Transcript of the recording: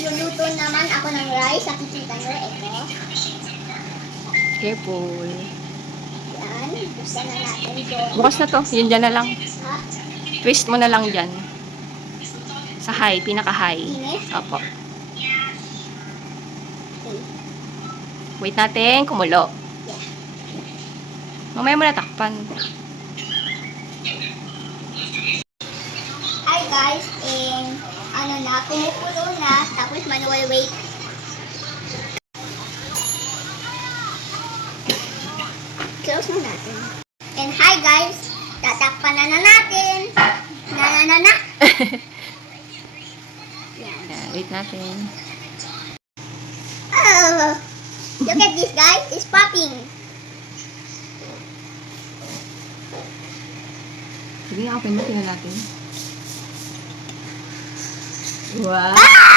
luluto naman ako ng rice. Nakikita nyo, ito. Careful. Yan, buksan na natin doon. Bukas na to. Yun dyan na lang. Ha? Twist mo na lang dyan. Sa high. Pinaka-high. Init? Opo. Okay. Wait natin. Kumulo. Yeah. Mamaya mo na takpan. Hi guys, ano na, kumukulo na, tapos manual wait. Close na natin. And hi guys, tatakpan na natin. Na. Yan. Yan, wait natin. Oh, look at this guys, it's popping. Sige, open mo. Tingnan natin. Wow! Ah!